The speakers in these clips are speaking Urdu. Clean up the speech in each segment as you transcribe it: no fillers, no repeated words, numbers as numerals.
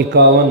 51।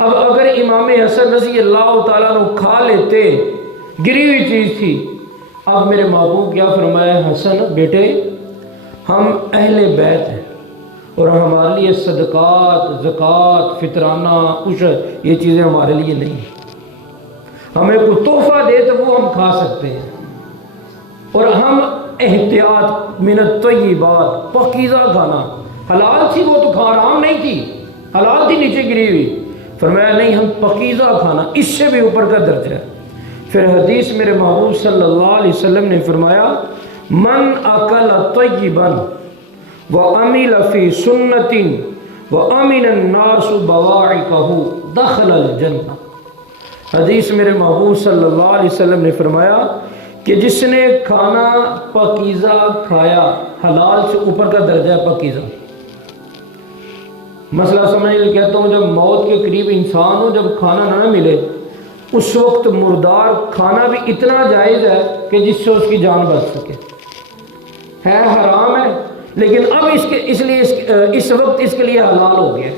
اب اگر امام حسن رضی اللہ تعالیٰ عنہ کھا لیتے، گری ہوئی چیز تھی، اب میرے محبوب کیا فرمایا، حسن بیٹے ہم اہل بیت ہیں اور ہمارے لیے صدقات، زکوٰۃ، فطرانہ، عشر یہ چیزیں ہمارے لیے نہیں ہیں، ہمیں کوئی تحفہ دے تو وہ ہم کھا سکتے ہیں، اور ہم احتیاط من الطیبات، پاکیزہ کھانا، حلال تھی وہ تو حرام نہیں تھی، حلال تھی نیچے گری ہوئی، فرمایا نہیں ہم پاکیزہ کھانا، اس سے بھی اوپر کا درجہ ہے۔ پھر حدیث میرے محبوب صلی اللہ علیہ وسلم نے فرمایا من اکل طیبا وعمل فی سنت وامن الناس بواعقہ دخل الجنہ۔ حدیث میرے محبوب صلی اللہ علیہ وسلم نے فرمایا کہ جس نے کھانا پاکیزہ کھایا، حلال سے اوپر کا درجہ ہے پاکیزہ۔ مسئلہ سمجھ لے، کہتا ہوں جب موت کے قریب انسان ہو، جب کھانا نہ ملے، اس وقت مردار کھانا بھی اتنا جائز ہے کہ جس سے اس کی جان بچ سکے، ہے حرام ہے لیکن اب اس وقت اس کے لیے حلال ہو گیا۔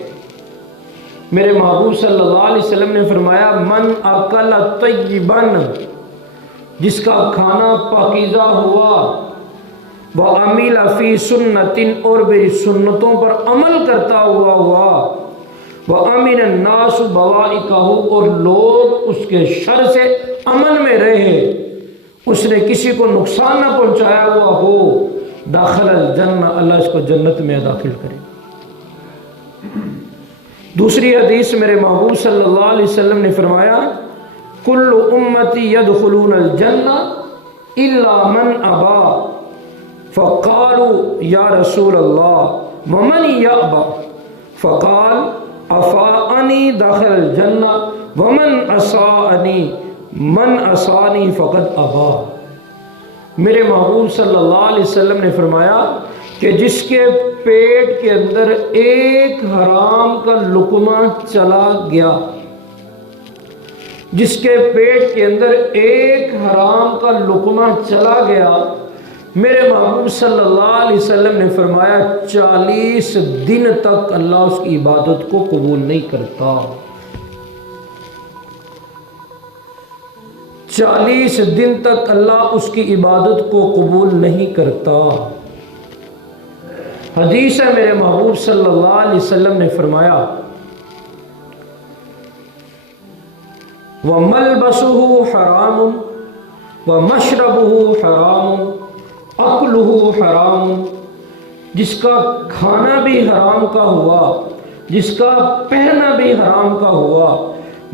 میرے محبوب صلی اللہ علیہ وسلم نے فرمایا من اکل طیبا، جس کا کھانا پاکیزہ ہوا، وعمل فی سنت، اور میری سنتوں پر عمل کرتا ہوا، وامن الناس بوائقہ، اور لوگ اس کے شر سے امن میں رہے، اس نے کسی کو نقصان نہ پہنچایا ہوا ہو، داخل الجنہ، اللہ اس کو جنت میں داخل کرے۔ دوسری حدیث میرے محبوب صلی اللہ علیہ وسلم نے فرمایا کل امتی یدخلون الجنہ الا من ابا، فقالوا یا رسول اللہ ومن یأبا، فقال افاءنی داخل الجنہ ومن عصانی من عصانی فقد ابا۔ میرے محبوب صلی اللہ علیہ وسلم نے فرمایا کہ جس کے پیٹ کے اندر ایک حرام کا لقمہ چلا گیا، جس کے پیٹ کے اندر ایک حرام کا لقمہ چلا گیا، میرے محبوب صلی اللہ علیہ وسلم نے فرمایا 40 دن تک اللہ اس کی عبادت کو قبول نہیں کرتا، 40 دن تک اللہ اس کی عبادت کو قبول نہیں کرتا۔ حدیث ہے میرے محبوب صلی اللہ علیہ وسلم نے فرمایا وَمَلْبَسُهُ حَرَامٌ وَمَشْرَبُهُ حَرَامٌ أَكْلُهُ حَرَامٌ، جس کا کھانا بھی حرام کا ہوا، جس کا پہننا بھی حرام کا ہوا،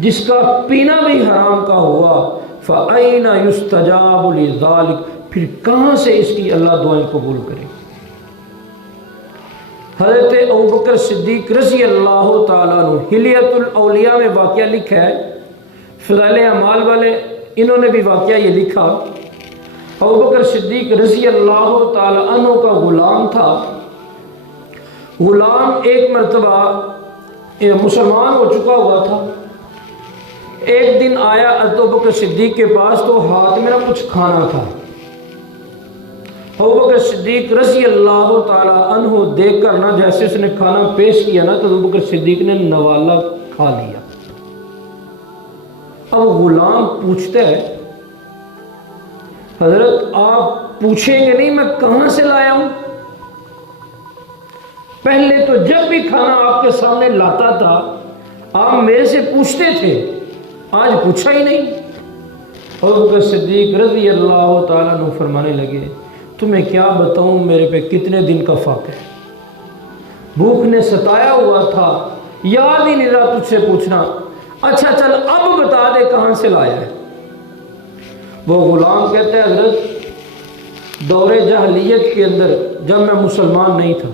جس کا پینا بھی حرام کا ہوا، فَأَيْنَ يُسْتَجَابُ لِذَلِكَ، پھر کہاں سے اس کی اللہ دعائیں قبول کرے۔ حضرت ابوبکر صدیق رضی اللہ تعالیٰ عنہ حلیۃ الاولیاء میں واقعہ لکھا ہے، فضائل اعمال والے انہوں نے بھی واقعہ یہ لکھا، ابوبکر صدیق رضی اللہ تعالیٰ عنہ کا غلام تھا، غلام ایک مرتبہ مسلمان ہو چکا ہوا تھا، ایک دن آیا ابوبکر صدیق کے پاس تو ہاتھ میں نہ کچھ کھانا تھا، ابوبکر صدیق رضی اللہ تعالی عنہ دیکھ کر نہ جیسے اس نے کھانا پیش کیا نا تو ابوبکر صدیق نے نوالا کھا لیا۔ اب غلام پوچھتا ہے حضرت آپ پوچھیں گے نہیں میں کہاں سے لایا ہوں؟ پہلے تو جب بھی کھانا آپ کے سامنے لاتا تھا آپ میرے سے پوچھتے تھے، آج پوچھا ہی نہیں۔ ابوبکر صدیق رضی اللہ تعالیٰ عنہ فرمانے لگے تمہیں کیا بتاؤں میرے پہ کتنے دن کا فاقہ ہے، بھوک نے ستایا ہوا تھا، یاد ہی نہیں رہا تجھ سے پوچھنا، اچھا چل اب بتا دے کہاں سے لایا ہے۔ وہ غلام کہتا ہے حضرت دور جاہلیت کے اندر جب میں مسلمان نہیں تھا،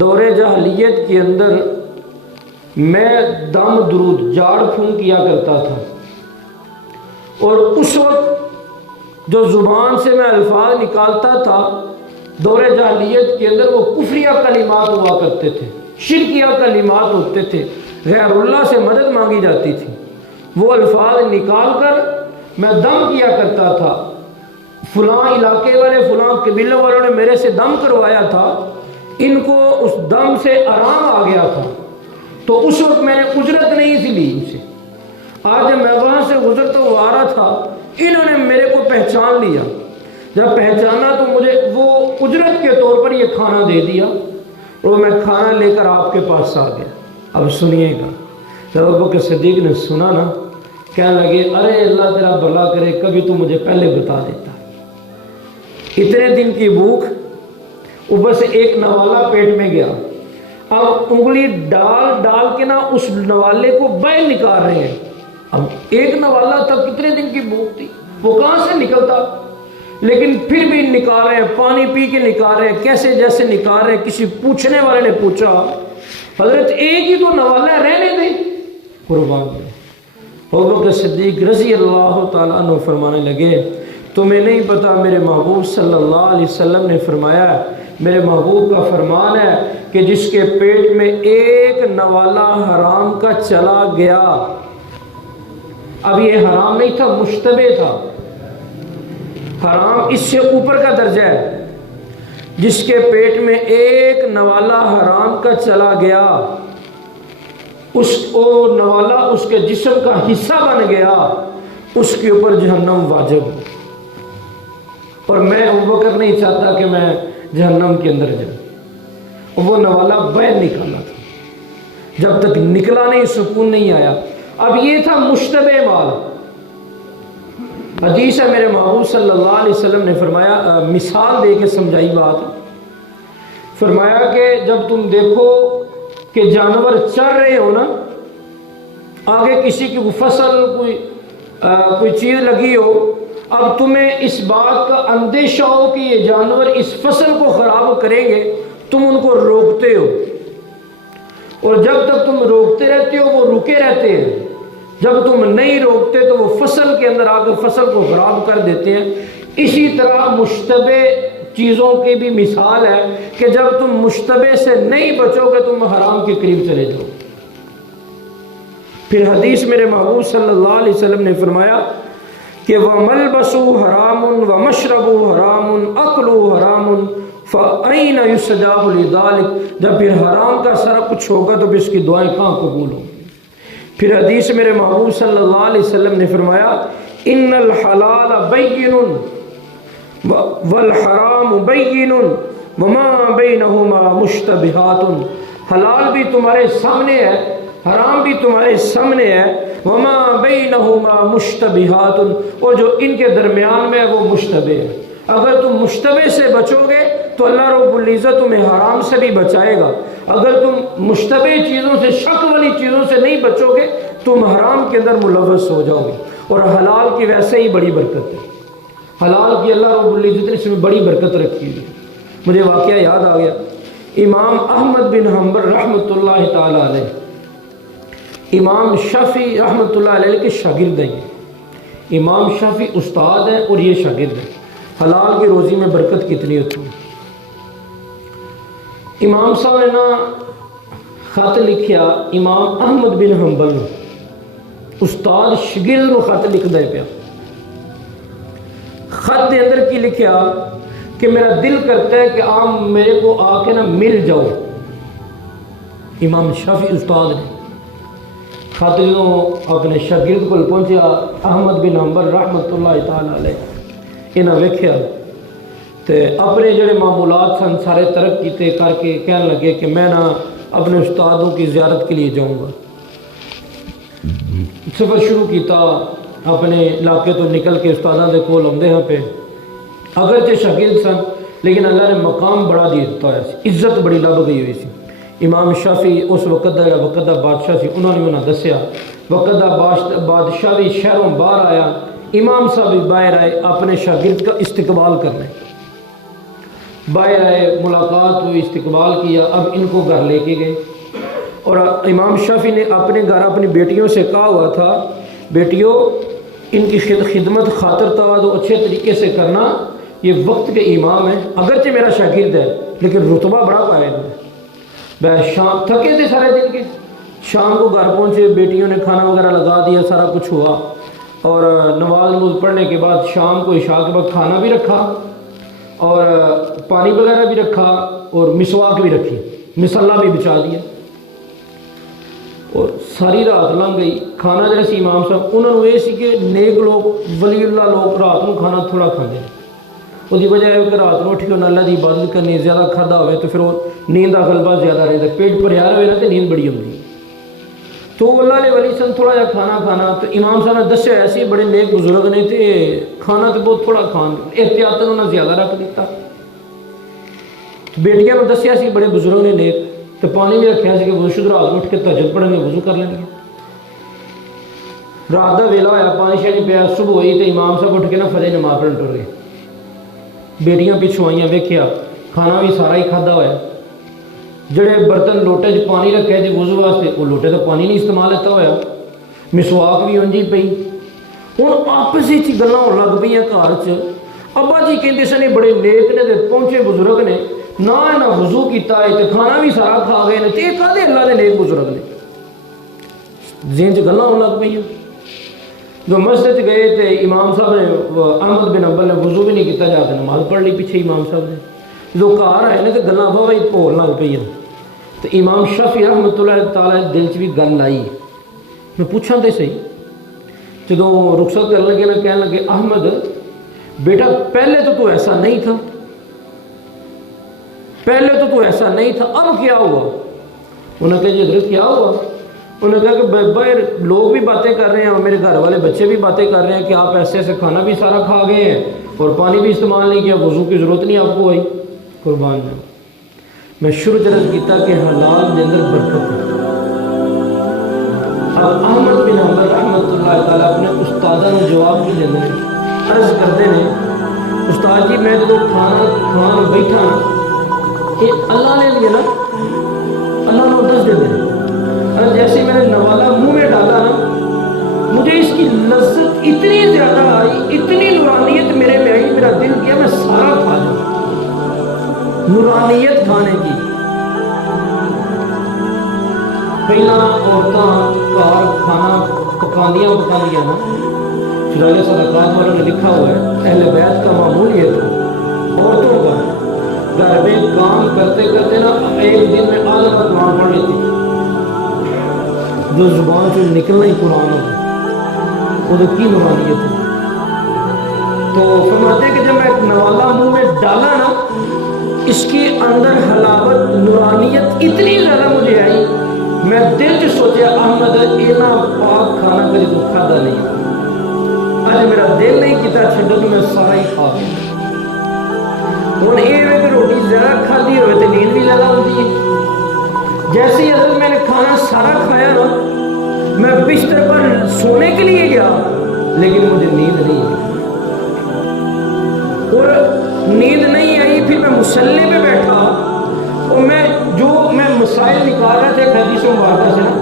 دور جاہلیت کے اندر میں دم درود جاڑ پھونک کیا کرتا تھا، اور اس وقت جو زبان سے میں الفاظ نکالتا تھا دور جاہلیت کے اندر وہ کفریہ کلمات ہوا کرتے تھے، شرکیہ کلمات ہوتے تھے، غیر اللہ سے مدد مانگی جاتی تھی، وہ الفاظ نکال کر میں دم کیا کرتا تھا، فلاں علاقے والے فلاں قبیلے والوں نے میرے سے دم کروایا تھا، ان کو اس دم سے آرام آ گیا تھا، تو اس وقت میں نے اجرت نہیں سی لی ان سے. آج جب میں وہاں سے گزرتا ہوا آ رہا تھا انہوں نے میرے کو پہچان لیا. جب پہچانا تو مجھے وہ اجرت کے طور پر یہ کھانا دے دیا اور میں کھانا لے کر آپ کے پاس آ گیا. اب سنیے گا جب ابوبکر صدیق نے سنا نا کہنے لگے ارے اللہ تیرا بھلا کرے کبھی تو مجھے پہلے بتا دیتا. اتنے دن کی بھوک اوپر سے ایک نوالا پیٹ میں گیا. اب انگلی ڈال ڈال کے نا اس نوالے کو باہر نکال رہے ہیں. اب ایک نوالا تب کتنے دن کی بھوک تھی وہ کہاں سے نکلتا لیکن پھر بھی نکال رہے ہیں. پانی پی کے نکال رہے ہیں کیسے جیسے نکال رہے ہیں. کسی پوچھنے والے نے پوچھا حضرت ایک ہی تو نوالا رہنے دیں. قربان ابوبکر صدیق رضی اللہ تعالیٰ عنہ فرمانے لگے تمہیں نہیں پتا میرے محبوب صلی اللہ علیہ وسلم نے فرمایا ہے میرے محبوب کا فرمان ہے کہ جس کے پیٹ میں ایک نوالا حرام کا چلا گیا. اب یہ حرام نہیں تھا مشتبہ تھا. حرام اس سے اوپر کا درجہ ہے. جس کے پیٹ میں ایک نوالا حرام کا چلا گیا اس کو نوالا اس کے جسم کا حصہ بن گیا اس کے اوپر جہنم واجب. اور میں ابوبکر نہیں چاہتا کہ میں جہنم کے اندر جاؤں. وہ نوالا باہر نکالا تھا جب تک نکلا نہیں سکون نہیں آیا. اب یہ تھا مشتبہ مال. حدیث ہے میرے محبوب صلی اللہ علیہ وسلم نے فرمایا مثال دے کے سمجھائی بات. فرمایا کہ جب تم دیکھو کہ جانور چر رہے ہو نا آگے کسی کی فصل کوئی چیز لگی ہو اب تمہیں اس بات کا اندیشہ ہو کہ یہ جانور اس فصل کو خراب کریں گے تم ان کو روکتے ہو اور جب تک تم روکتے رہتے ہو وہ رکے رہتے ہیں. جب تم نہیں روکتے تو وہ فصل کے اندر آ کے فصل کو خراب کر دیتے ہیں. اسی طرح مشتبہ چیزوں کی بھی مثال ہے کہ جب تم مشتبہ سے نہیں بچو گے تم حرام کے قریب چلے جاؤ. پھر حدیث میرے محبوب صلی اللہ علیہ وسلم نے فرمایا کہ وَمَلْبَسُ حَرَامٌ وَمَشْرَبُ حَرَامٌ أَكْلُ حَرَامٌ فَأَيْنَ يُسْتَجَابُ لِذَلِكَ. جب پھر حرام کا سارا کچھ ہوگا تو پھر اس کی دعائیں کہاں قبول ہوں. پھر حدیث میرے محبوب صلی اللہ علیہ وسلم نے فرمایا ان الحلال بین والحرام بین وما بینہما مشتبہات. حلال بھی تمہارے سامنے ہے حرام بھی تمہارے سامنے ہے وما بینہما مشتبہات اور جو ان کے درمیان میں ہے وہ مشتبہ ہے. اگر تم مشتبہ سے بچو گے تو اللہ رب العزت تمہیں حرام سے بھی بچائے گا. اگر تم مشتبہ چیزوں سے شک والی چیزوں سے نہیں بچو گے تم حرام کے اندر ملوث ہو جاؤ گے. اور حلال کی ویسے ہی بڑی برکت ہے. حلال کی اللہ رب العزت نے اس میں بڑی برکت رکھی ہے. مجھے واقعہ یاد آ گیا. امام احمد بن حنبل رحمۃ اللہ تعالی علیہ امام شافعی رحمۃ اللہ علیہ کے شاگرد ہیں. امام شافعی استاد ہیں اور یہ شاگرد ہیں. حلال کی روزی میں برکت کتنی ہوتی ہے. امام صاحب نے نا خط لکھیا امام احمد بن حنبل استاد شاگرد کو خط لکھ دے پیا. خط دے اندر کی لکھیا کہ میرا دل کرتا ہے کہ آپ میرے کو آ کے نا مل جاؤ. امام شافعی استاد نے خط جو اپنے شاگرد کو پہنچیا احمد بن حنبل رحمۃ اللہ تعالی علیہ انہاں ویکھیا تے اپنے جڑے معمولات سن سارے ترک کیتے کر کے کہنے لگے کہ میں نا اپنے استادوں کی زیارت کے لیے جاؤں گا. سفر شروع کیتا اپنے علاقے تو نکل کے استادوں کے کول آندے ہاں پہ اگرچہ شاگرد سن لیکن اللہ نے مقام بڑا دے دیتا ہے. عزت بڑی لب گئی ہوئی سی. امام شافعی اس وقت دا وقت دا بادشاہ سی انہوں نے انہاں دسیا وقت دا بادشاہ بھی شہروں باہر آیا. امام صاحب بھی باہر آئے اپنے شاگرد کا استقبال کرنے باہر آئے ملاقات ہوئی استقبال کیا. اب ان کو گھر لے کے گئے اور امام شافعی نے اپنے گھر اپنی بیٹیوں سے کہا ہوا تھا بیٹیوں ان کی خدمت خاطر تو اچھے طریقے سے کرنا. یہ وقت کے امام ہیں اگرچہ میرا شاگرد ہے لیکن رتبہ بڑا پایا ہے. شام تھکے تھے سارے دن کے شام کو گھر پہنچے بیٹیوں نے کھانا وغیرہ لگا دیا سارا کچھ ہوا اور نماز پڑھنے کے بعد شام کو عشاء کے بعد کھانا بھی رکھا اور پانی وغیرہ بھی رکھا اور مسواک بھی رکھی مصلی بھی بچھا دیا. اور ساری رات لنਘ گئی. کھانا جڑا سی امام صاحب انہوں نے یہ سی کہ نیک لوگ ولی اللہ لوگ رات کو کھانا تھوڑا کھاتے ہیں. وہ وجہ ہے کہ رات کو اٹھ کے اللہ کی عبادت کرنی, زیادہ کھادا ہوئے تو پھر وہ نیند کا غلبہ زیادہ رہتا ہے, پیٹ بھریا رہے نا تو نیند بڑی ہوتی. تو اللہ نے ولی سن تھوڑا جا کھانا تو امام صاحب نے دسیا ایسے بڑے نیک بزرگ نے تو کھانا تو بہت تھوڑا کھان, احتیاط انہوں نے زیادہ رکھ دیتا. بیٹیاں نے دسیا سی بڑے بزرگ نے نیک, تو پانی بھی رکھا سی کہ وضو شدہ رات اٹھ کے تہجد پڑھیں گے, وضو کر لیں گے. رات کا ویلا ہوا, پانی شانی پیا, صبح ہوئی تو امام صاحب اٹھ کے نا فجر نماز پڑھن ٹر گئے. بیٹیاں پچھوں آئیاں, ویکھیا کھانا بھی سارا ہی کھادا ہوا. جڑے برتن لوٹے چ پانی رکھے جی وضو واسطے, وہ لوٹے تو پانی نہیں استعمال ہوتا ہوا. مسواک بھی انجی پئی. ہوں آپس گلاں ہون لگ پئی گھر چ. ابا جی کہتے سن بڑے نیک نے پہنچے بزرگ نے, نہ انہیں وضو کیتا ہے تو کھانا بھی سارا کھا گئے نے, یہ کہتے اللہ کے نیک بزرگ نے. ذہن چ گلاں ہون لگ پئی. جو مسجد گئے تو امام صاحب نے احمد بن حنبل نے وضو بھی نہیں کیتا, جا کے نماز پڑھ لی پیچھے امام صاحب نے. جو گھر آئے نے تو گلاں بہت بھول لگ پئی. تو امام شافعی رحمۃ اللہ تعالی دل چ بھی گل آئی. میں پوچھا تو صحیح, جدو رخصت کرنے لگے نا کہنے لگے احمد بیٹا پہلے تو ایسا نہیں تھا, پہلے تو ایسا نہیں تھا, اب کیا ہوا؟ انہوں نے کہا جی حضرت کیا ہوا؟ انہوں نے کہا کہ باہر لوگ بھی باتیں کر رہے ہیں اور میرے گھر والے بچے بھی باتیں کر رہے ہیں کہ آپ ایسے ایسے کھانا بھی سارا کھا گئے ہیں اور پانی بھی استعمال نہیں کیا, وضو کی ضرورت نہیں آپ کو آئی. قربان جاؤ. میں شروع عرض کیتا کہ حلال کے اندر برکت ہے. اب احمد بن حنبل رحمۃ اللہ تعالیٰ اپنے استادہ نے جواب بھی دینے عرض کرتے ہیں, استاد جی میں جب کھانا بیٹھا یہ اللہ نے دیا نا, اللہ نے دس دے دیں. جیسے میں نے نوالا منہ میں ڈالا نا, مجھے اس کی لذت اتنی زیادہ آئی, اتنی نورانیت میرے میں آئی, میرا دل کیا میں سارا کھا جاؤں. نورانیت کھانے کی. پہلا عورتاں کار کھانا پکاندیاں نا, فضائل صدقات والوں نے لکھا ہوا ہے اہل بیت کا معمول یہ تھا عورتوں کا گھر میں کام کرتے کرتے نا ایک دن میں آدھا کا قرآن پڑھ لیتی, جو زبان سے نکلنا ہی قرآن ہو, وہ کی نورانیت ہے. تو فرماتے ہیں کہ جب میں نوالا منہ میں ڈالا نا, اس کے اندر حلاوت نورانیت اتنی زیادہ مجھے آئی, میں دل سے سوچا احمد اینا پاک کھانا کبھی تو کھادا نہیں. آج میرا دل نہیں کیتا چھڈو تو میں سارا ہی کھا گیا. ہوں یہ ہے کہ روٹی زیادہ کھادی ہوئے تو نیند بھی زیادہ ہوتی ہے. جیسے ہی اصل میں نے کھانا سارا کھایا نا, میں بستر پر سونے کے لیے گیا لیکن مجھے نیند نہیں آئی. اور نیند نہیں آئی, پھر میں مصلی پہ بیٹھا اور میں مسائل نکال رہے تھے حدیثوں مبارکہ سے نا,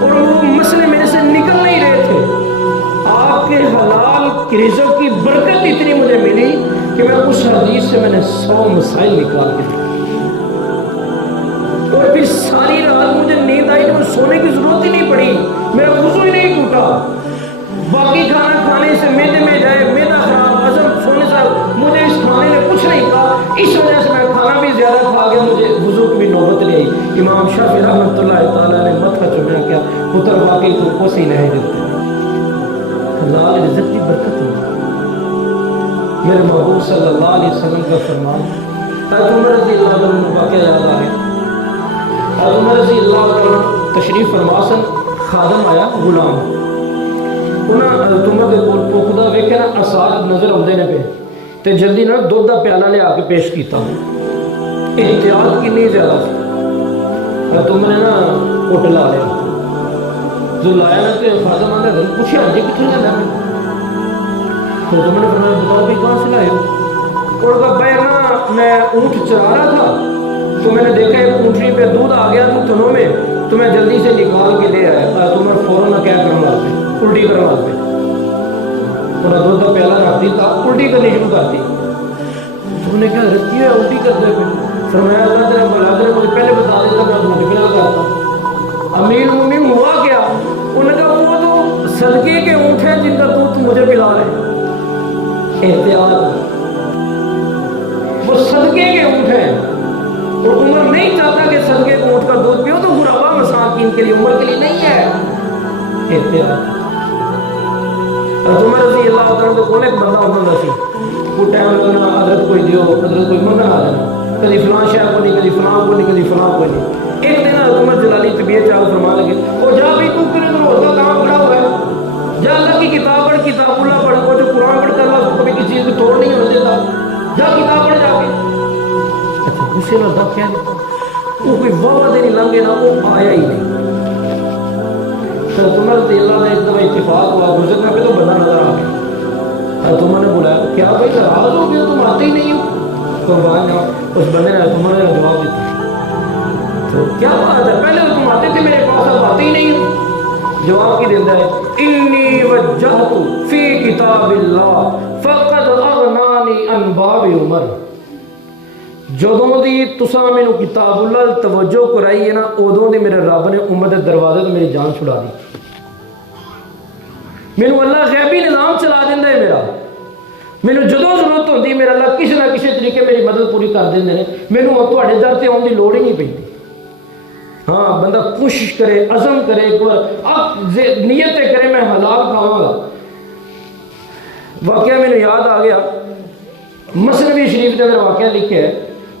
اور وہ مسئلے میرے سے نکل نہیں رہے تھے. آپ کے حلال کی رزق کی برکت اتنی مجھے ملی کہ میں اس حدیث سے میں نے 100 مسائل نکال کے دیا. اور پھر ساری رات مجھے نیند آئی, تو سونے کی ضرورت ہی نہیں پڑی, میرا وضو ہی نہیں ٹوٹا. باقی کھانا کھانے سے میدے میں جائے, میدا خراب, ہضم سونے سے مجھے اس کھانے نے کچھ نہیں کہا, اس وجہ سے میں کھانا بھی زیادہ کھا گیا, مجھے وضو کی بھی نوبت نہیں آئی. امام شافعی رحمۃ اللہ تعالیٰ نے متھا چومیا کیا پتر واقعی تو کوسی نہیں دیتے. حلال رزق کی برکت ہے. میرے محبوب صلی اللہ علیہ وسلم کا فرمان, حضرت عمر رضی اللہ عنہ واقعہ یاد آ گیا. حضرت عمر رضی اللہ عنہ تشریف فرما سن, خادم آیا غلام, انہاں حضرت عمر دے کول پوکھدا ویکھیا نا اساد نظر آندے نے پے, تے جلدی نا دودھ دا پیالہ لے آ کے پیش کیتا. احتیاط کتنی زیادہ سی. حضرت عمر نے نا کوٹ لا لیا, جو لایا نا تے خادم آندا ہے پوچھیا جی کتھوں لیندا ہے. حضرت عمر نے فرمایا بتاؤ بھی کہاں سے لائے ہو. اور کہا بھائی نا میں اونٹ چرا رہا تھا تو میں نے دیکھا ایک اونٹنی پہ دودھ آ گیا تو تنوں میں, تو میں جلدی سے نکال کے لے آیا. حضرت عمر فوراً کیا کرنے لگے, الٹی کرنے لگے. انہیں دودھ کا پیالہ رکھ دیتا, الٹی کرنی شروع کر دی. تو انہوں نے کہا حضرت کیا الٹی کرتے پہ؟ فرمایا اللہ تیرا بھلا کرے, مجھے پہلے بتا دیتا میں دودھ پلا کرتا. امیر المومنین ہوا کیا؟ انہوں نے کہا وہ تو صدقے کے اونٹ ہیں جن کا دودھ مجھے پلا رہے. احتیاط, وہ صدقے کے اونٹ ہیں, اور عمر نہیں چاہتا کہ صدقے کے اونٹ کا دودھ پیو, تو غربا مساکین کے لیے, عمر کے لیے نہیں ہے. احتیاط عمر رضی اللہ عنہ کو کون ایک بندہ ہوتا سی وہ ٹائم لگنا حضرت کوئی دیو حضرت کوئی منگن آ جانا کدی فلاں شہر کو نہیں کدی فلاں کو نہیں کدی فلاں کو نہیں ایک دن حضرت عمر جلالی طبیعت چاہ فرما لگے وہ جا بھی تو کرے تو ہوتا کام بڑا ہوا ہے جا اللہ کی کتاب پڑھ کتاب اللہ پڑھ وہ جو قرآن پڑھ کر اللہ کبھی کسی چیز کو توڑ نہیں ہونے دیتا جا کتاب پڑھ جا کے اچھا غصے میں دب کیا وہ کوئی واہ دن لنگے نہ وہ آیا ہی نہیں حضرت عمر رضی اللہ عنہ ایک دفعہ اتفاق ہوا گزرنے پہ تو بندہ نظر آ گیا حضرت عمر نے بلایا کیا بھائی ناراض ہو گیا تم آتے ہی نہیں ہو قربان جاؤ اس بندے نے حضرت عمر نے جواب دیتا تو کیا بات ہے پہلے تو تم آتے تھے میرے پاس اب آتے ہی نہیں ہو جواب کی دیتا ہے انی وجہت فی کتاب اللہ فقد اغنانی عن باب عمر جدوں دی تساں مینوں کتاب اللہ توجہ کرائی ہے نا ادوں دی میرے رب نے عمر دے دروازے تو میری جان چھڑا دی مینوں اللہ غیبی نظام چلا دیندا ہے میرا مینوں جدوں ضرورت ہوندی میرا اللہ کسی نہ کسی طریقے میری مدد پوری کر دیندے نے مینوں تواڈے در تے آਉਣ دی لوڑ ہی نہیں پیندی ہاں بندہ کوشش کرے عزم کرے نیت کرے میں حلال کھاواں گا واقعہ مینوں یاد آ گیا مثنوی شریف کے اندر واقعہ لکھے ہے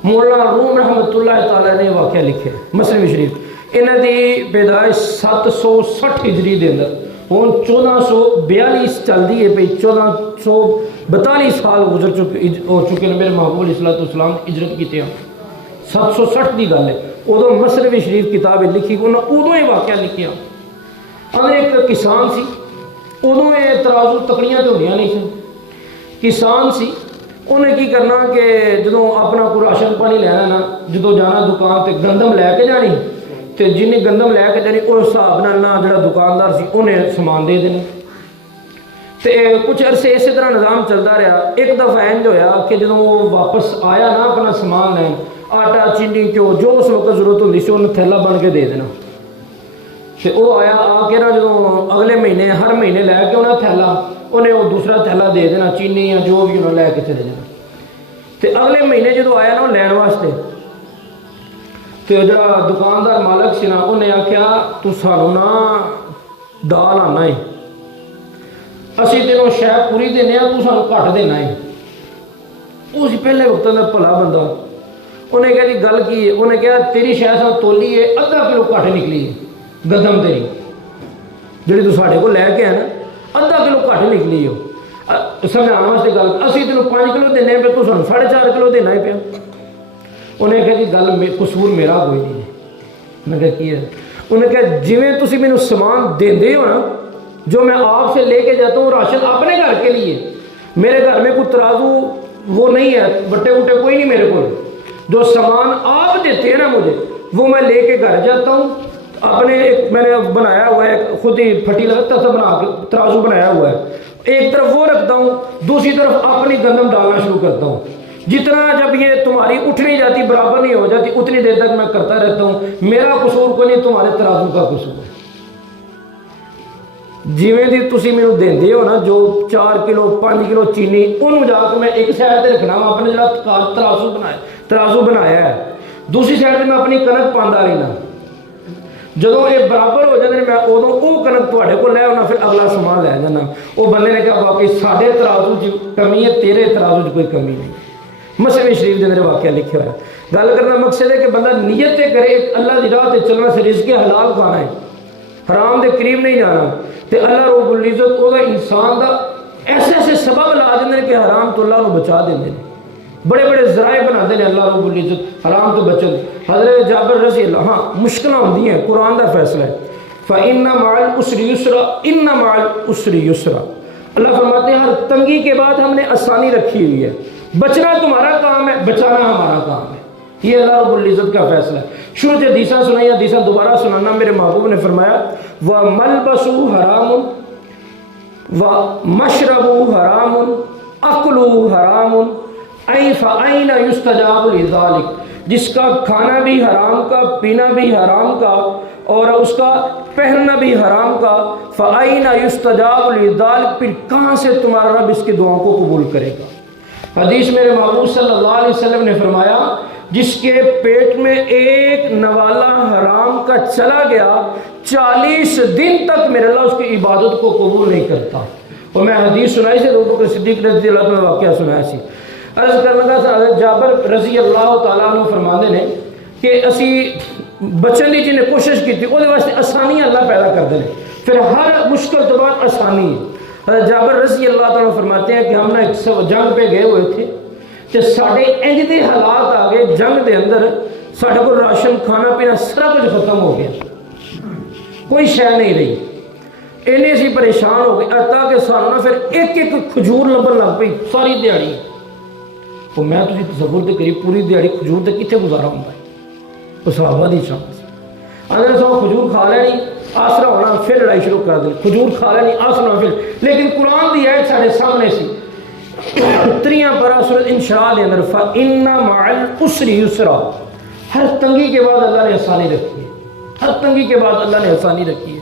مولانا روم رحمۃ اللہ تعالی نے واقعہ لکھے مثنوی شریف انہاں دی پیدائش 760 ہجری دے اندر ہن 1442 چلدی ہے پئی 1442 سال گزر چکے ہیں میرے محبوب علیہ الصلوۃ والسلام ہجرت کیتے ہیں 760 دی گل ہے ادو مثنوی شریف کتاب لکھی انہاں ادو یہ واقعہ لکھیا انہیں ایک کسان سی ادو یہ ترازو تکڑیاں تو ہوندیاں نہیں سن کسان سی انہیں کی کرنا کہ جدوں اپنا کوئی راشن پانی لینا نا جدوں جانا دکان تے گندم لے کے جانی تے جنی گندم لے کے جانی اس حساب نال نا جڑا دکاندار سی انہیں سامان دے دینا تے کچھ عرصے اسی طرح نظام چلتا رہا ایک دفعہ انج ہویا کہ جدوں وہ واپس آیا نا اپنا سامان لین آٹا چینی کیوں جو اس وقت ضرورت ہوتی سی انہیں تھیلا بن کے دے دینا تے وہ آیا آ کے نا جدوں اگلے مہینے ہر مہینے لے کے انہیں تھیلا انہیں وہ دوسرا تھیلا دے دینا چینی یا جو بھی انہیں لے کے چلے جانا تے اگلے مہینے جدوں آیا نا وہ لین واسطے تے جڑا دکاندار مالک سی نا انہیں آخیا تو سانو نا دال آنا ہے اسی تینوں شے پوری دینے تو سانو گھٹ دینا ہے اسی پہلے وقت کا بھلا بندہ انہیں کہا جی گل کی ہے انہیں کہا تیری شے سان تولی ہے ادھا کلو گھٹ نکلی ہے گندم تیری جڑی تو ساڈے کو لے کے ہے نا ادھا کلو گھٹ نکلی ہے سمجھانے واسطے گل اسی تینوں 5 کلو دینے پہ تو سانو 4.5 کلو دینا ہی پیا انہیں کہا جی گل قصور میرا کوئی نہیں ہے میں کہا کی ہے انہیں کہا جویں تسی مینوں سامان دیندے ہو نا جو میں آپ سے لے کے جاتا ہوں راشن اپنے گھر کے لیے میرے گھر میں کوئی ترازو وہ نہیں ہے بٹے وٹے کوئی نہیں میرے کو جو سامان آپ دیتے ہیں نا مجھے وہ میں لے کے گھر جاتا ہوں اپنے ایک میں نے بنایا ہوا ہے خود ہی پھٹی لگتا تھا بنا کے ترازو بنایا ہوا ہے ایک طرف وہ رکھتا ہوں دوسری طرف اپنی گندم ڈالنا شروع کرتا ہوں جتنا جب یہ تمہاری اٹھ نہیں جاتی برابر نہیں ہو جاتی اتنی دیر تک میں کرتا رہتا ہوں میرا قصور کوئی نہیں تمہارے ترازو کا قصور ہے جویں دی تسی مینوں دیندے ہو نا جو 4 کلو 5 کلو چینی انہوں جا کے میں ایک سائڈ تے رکھنا وا اپنے جڑا ترازو بنایا ہے دوسری سائڈ تے میں اپنی کنک پاندا رہنا جدوں یہ برابر ہو جاتے ہیں میں ادوں وہ کنک تواڈے کو لے آنا پھر اگلا سامان لے جانا وہ بندے نے کہا باقی ساڈے ترازو چ کمی ہے تیرے ترازو چ کوئی کمی نہیں مثنوی شریف کے اندر واقعہ لکھا ہوا ہے گل کرنا مقصد ہے کہ بندہ نیت کرے اللہ کی راہ تے چلنا سے رزق حلال کھانا ہے حرام دے قریب نہیں جانا تے اللہ رب العزت وہ انسان دا ایسے ایسے سبب لا دیندے کہ حرام تو اللہ نو بچا دیندے بڑے بڑے ذرائع بنا دے اللہ رب العزت حرام تو بچن حضرت جابر رضی اللہ ہاں مشکلیں ہوندی ہیں قرآن دا فیصلہ ہے فَإِنَّ مَعَ الْعُسْرِ يُسْرًا إِنَّ مَعَ الْعُسْرِ يُسْرًا اللہ فرماتے ہیں ہر تنگی کے بعد ہم نے آسانی رکھی ہوئی ہے بچنا تمہارا کام ہے بچانا ہمارا کام ہے یہ اللہ رب العزت کا فیصلہ ہے شروع سے حدیثاں سنائی حدیثاں دوبارہ سنانا میرے محبوب نے فرمایا وَمَلْبَسُ حَرَامٌ وَمَشْرَبُ حَرَامٌ أَكْلُ حَرَامٌ فَأَيْنَ يُسْتَجَابُ لِذَلِكَ جس کا کھانا بھی حرام کا پینا بھی حرام کا اور اس کا پہننا بھی حرام کا فَأَيْنَ يُسْتَجَابُ لِذَلِكَ پھر کہاں سے تمہارا رب اس کی دعاؤں کو قبول کرے گا حدیث میرے محبوب صلی اللہ علیہ وسلم نے فرمایا جس کے پیٹ میں ایک نوالا حرام کا چلا گیا 40 دن تک میرے اللہ اس کی عبادت کو قبول نہیں کرتا. اور میں حدیث سنائی سے ابو بکر صدیق رضی اللہ عنہ واقعہ سنایا سی. عرض کرنے کا حضرت جابر رضی اللہ تعالیٰ عنہ فرماندے نے کہ اسی بچن دی جنہیں کوشش کی تھی وہ واسطے آسانیاں اللہ پیدا کر دے. پھر ہر مشکل تو بعد آسانی ہے. حضرت جابر رضی اللہ تعالیٰ فرماتے ہیں کہ ہم نے ایک جنگ پہ گئے ہوئے تھے کہ ساڑھے انج دے حالات آگے جنگ دے اندر ساڑھے کو راشن کھانا پینا سارا کچھ ختم ہو گیا, کوئی شے نہیں رہی. انہیں سی پریشان ہو گئے اتا کہ سانو نا پھر ایک ایک کھجور لبن لگ پئی ساری دیہڑی. تو میں تسی تصور تے کری پوری دیہڑی کھجور تے کتنے گزارا ہوندا ہے. وہ صحابہ دی شان سی. اندر سو کھجور کھا لینی آسرا ہونا پھر لڑائی شروع کر دیں, کھجور کھا لینی آسرا ہونا پھر. لیکن قرآن دی آیت سارے سامنے سی 3 پارہ سورۃ انشراح دے اندر فَإِنَّ مَعَ الْعُسْرِ يُسْرًا. ہر تنگی کے بعد اللہ نے آسانی رکھی ہے, ہر تنگی کے بعد اللہ نے آسانی رکھی ہے.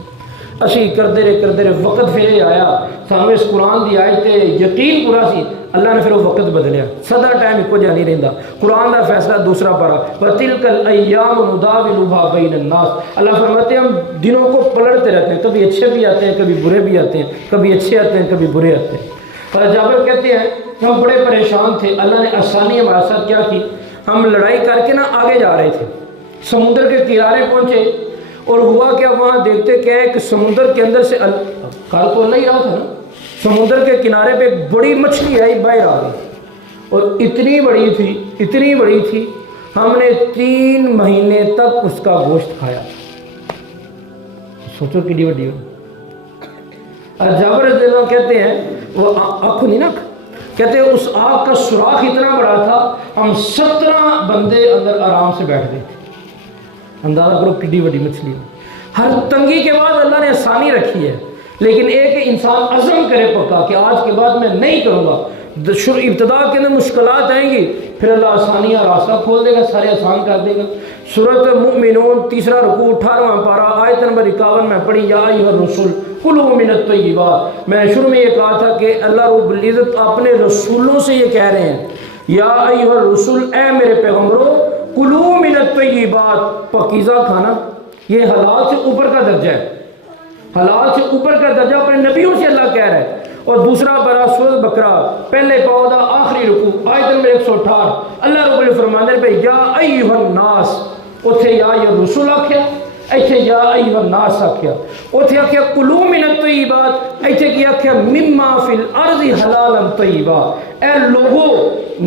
اسی کردے رہے وقت پھر آیا سانو اس قرآن دی آیت تے یقین پورا سی. اللہ نے پھر وہ وقت بدلیا, سدا ٹائم ایک جہا نہیں رہندا. قرآن کا فیصلہ 2 پارہ وَتِلْكَ الْأَيَّامُ نُدَاوِلُهَا بَيْنَ النَّاسِ. اللہ فرماتے ہیں ہم دنوں کو پلٹتے رہتے ہیں, کبھی اچھے بھی آتے ہیں کبھی برے بھی آتے ہیں, کبھی اچھے آتے ہیں کبھی برے آتے ہیں. اور جابر کہتے ہیں ہم بڑے پریشان تھے, اللہ نے آسانی ہمارے ساتھ کیا کی. ہم لڑائی کر کے نا آگے جا رہے تھے, سمندر کے کنارے پہنچے اور ہوا کیا وہاں دیکھتے کیا ہے کہ سمندر کے اندر سے کل تو اللہ ہی رہا تھا نا, سمندر کے کنارے پہ ایک بڑی مچھلی آئی باہر آ گئی اور اتنی بڑی تھی ہم نے 3 مہینے تک اس کا گوشت کھایا. سوچو کتنی بڑی ہو. جابر رضی اللہ عنہ کہتے ہیں وہ آنکھ نہیں نا, کہتے ہیں اس آگ کا سوراخ اتنا بڑا تھا ہم 17 بندے اندر آرام سے بیٹھ گئے تھے. اندازہ کرو کتنی بڑی مچھلی. ہر تنگی کے بعد اللہ نے آسانی رکھی ہے, لیکن ایک انسان عزم کرے پکا کہ آج کے بعد میں نہیں کروں گا. ابتدا کے اندر مشکلات آئیں گی پھر اللہ آسانیاں راستہ کھول دے گا, سارے آسان کر دے گا. سورۃ المؤمنون 3 رکوع 18واں پارہ آیت نمبر 51 میں پڑھی یا ایھا الرسول کلوا من الطیبات. میں نے شروع میں یہ کہا تھا کہ اللہ رب العزت اپنے رسولوں سے یہ کہہ رہے ہیں یا ایھا الرسول, اے میرے پیغمبروں, کلوا من الطیبات, پاکیزہ کھانا. یہ حلال سے اوپر کا درجہ ہے, حلال سے اوپر کا درجہ اپنے نبیوں سے اللہ کہہ رہا ہے. اور 2 پارہ سورۃ بقرہ پہلے پاؤں دا آخری رکوع آیت نمبر 168 اللہ رب العزت فرماندے پہ یا ایھا الناس, اوتھے یا رسول آکھیا, ایتھے یا ایھا الناس آکھیا. اوتھے آکھیا کلوا من الطیبات, ایتھے کی آکھیا مما فی الارض حلالا طیبا. اے لوگوں,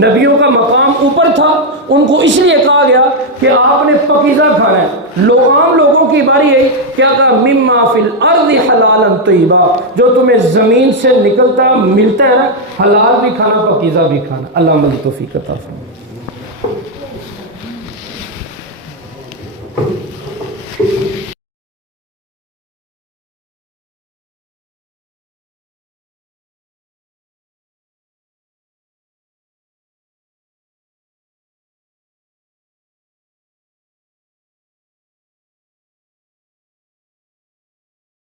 نبیوں کا مقام اوپر تھا, ان کو اس لیے کہا گیا کہ آپ نے پاکیزہ کھانا ہے. عام لوگوں کی باری ہے, کیا کہا مما فی الارض حلالا طیبا, جو تمہیں زمین سے نکلتا ملتا ہے نا, حلال بھی کھانا پاکیزہ بھی کھانا. اللہ عمل توفیق عطا فرمائے.